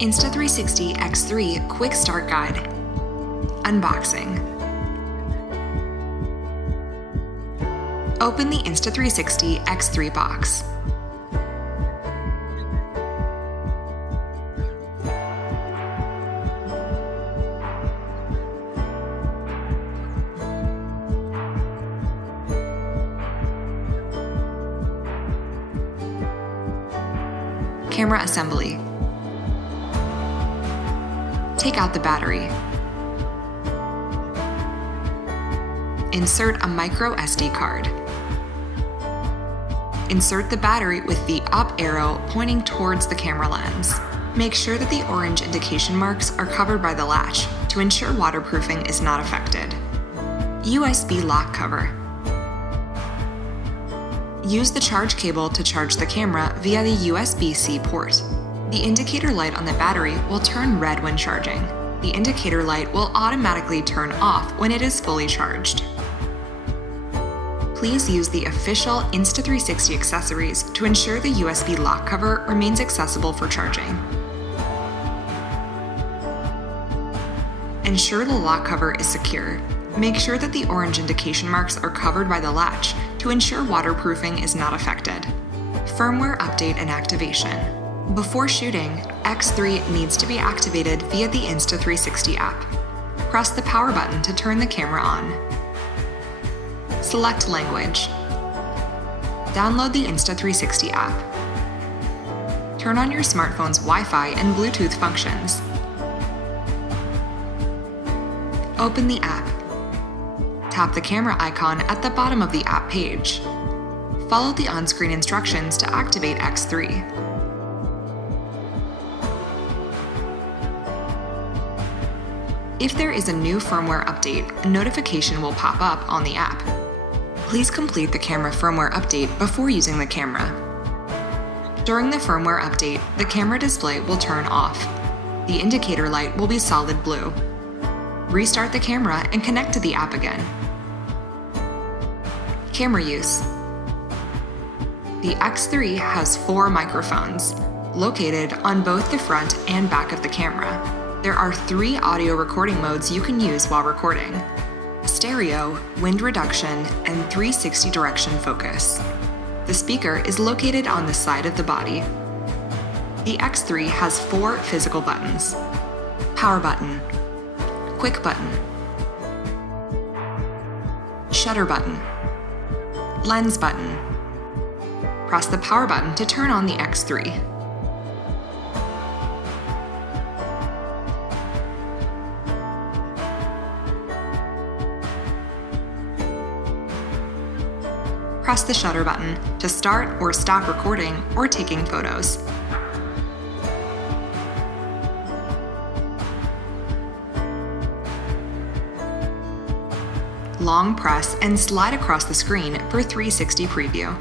Insta360 X3 Quick Start Guide. Unboxing. Open the Insta360 X3 box. Camera assembly. Take out the battery. Insert a micro SD card. Insert the battery with the up arrow pointing towards the camera lens. Make sure that the orange indication marks are covered by the latch to ensure waterproofing is not affected. USB lock cover. Use the charge cable to charge the camera via the USB-C port. The indicator light on the battery will turn red when charging. The indicator light will automatically turn off when it is fully charged. Please use the official Insta360 accessories to ensure the USB lock cover remains accessible for charging. Ensure the lock cover is secure. Make sure that the orange indication marks are covered by the latch to ensure waterproofing is not affected. Firmware update and activation. Before shooting, X3 needs to be activated via the Insta360 app. Press the power button to turn the camera on. Select language. Download the Insta360 app. Turn on your smartphone's Wi-Fi and Bluetooth functions. Open the app. Tap the camera icon at the bottom of the app page. Follow the on-screen instructions to activate X3. If there is a new firmware update, a notification will pop up on the app. Please complete the camera firmware update before using the camera. During the firmware update, the camera display will turn off. The indicator light will be solid blue. Restart the camera and connect to the app again. Camera use. The X3 has 4 microphones, located on both the front and back of the camera. There are 3 audio recording modes you can use while recording: stereo, wind reduction, and 360 direction focus. The speaker is located on the side of the body. The X3 has 4 physical buttons: power button, quick button, shutter button, lens button. Press the power button to turn on the X3. Press the shutter button to start or stop recording or taking photos. Long press and slide across the screen for 360 preview.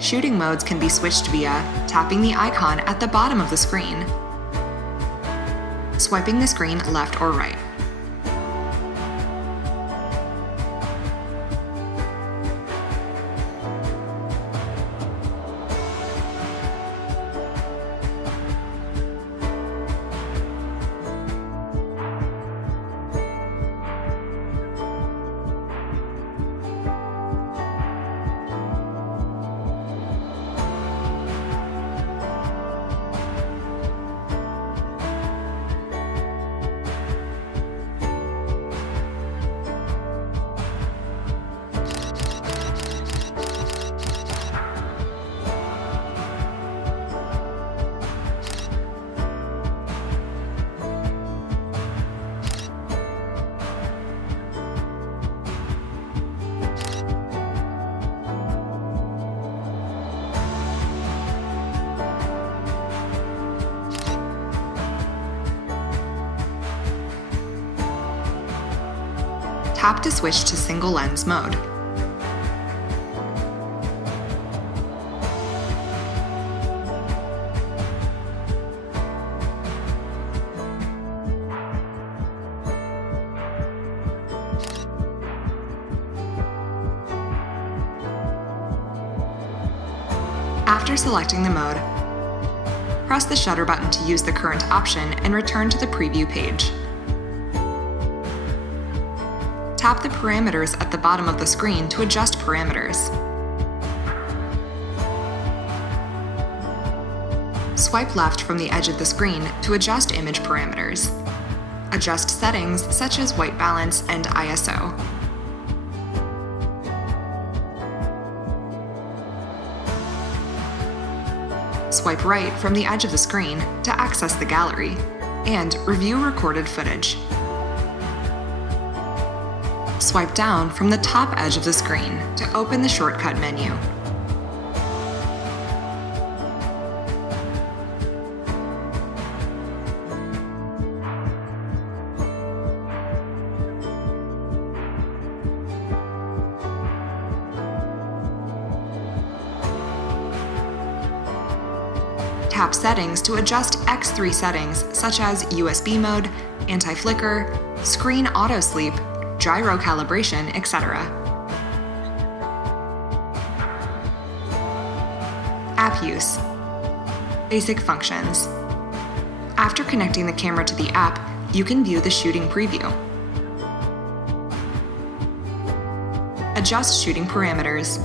Shooting modes can be switched via tapping the icon at the bottom of the screen, swiping the screen left or right. Tap to switch to single lens mode. After selecting the mode, press the shutter button to use the current option and return to the preview page. Tap the parameters at the bottom of the screen to adjust parameters. Swipe left from the edge of the screen to adjust image parameters. Adjust settings such as white balance and ISO. Swipe right from the edge of the screen to access the gallery and review recorded footage. Swipe down from the top edge of the screen to open the shortcut menu. Tap Settings to adjust X3 settings such as USB mode, anti-flicker, screen auto-sleep, gyro calibration, etc. App use. Basic functions. After connecting the camera to the app, you can view the shooting preview. Adjust shooting parameters.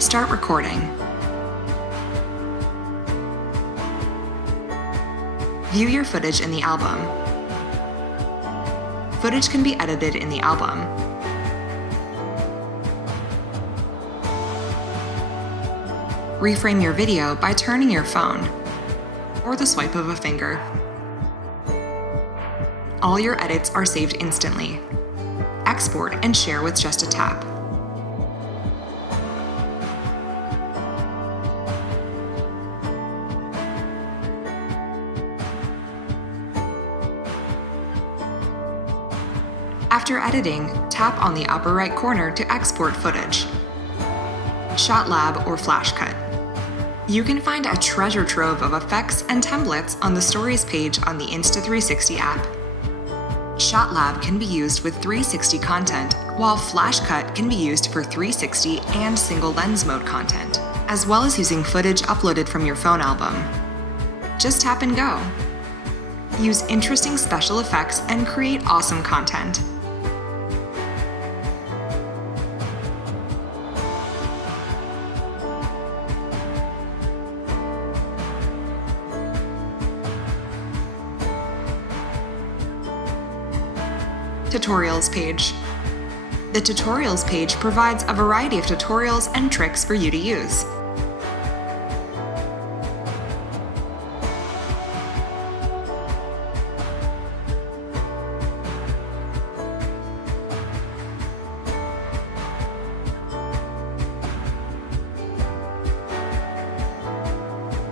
Start recording. View your footage in the album. Footage can be edited in the album. Reframe your video by turning your phone or the swipe of a finger. All your edits are saved instantly. Export and share with just a tap. After editing, tap on the upper right corner to export footage. Shot Lab or Flash Cut. You can find a treasure trove of effects and templates on the Stories page on the Insta360 app. Shot Lab can be used with 360 content, while Flash Cut can be used for 360 and single lens mode content, as well as using footage uploaded from your phone album. Just tap and go. Use interesting special effects and create awesome content. Tutorials page. The Tutorials page provides a variety of tutorials and tricks for you to use.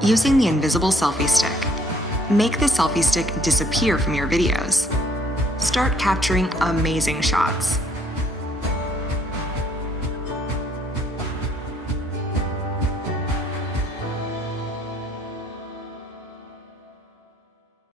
Using the invisible selfie stick. Make the selfie stick disappear from your videos. Start capturing amazing shots.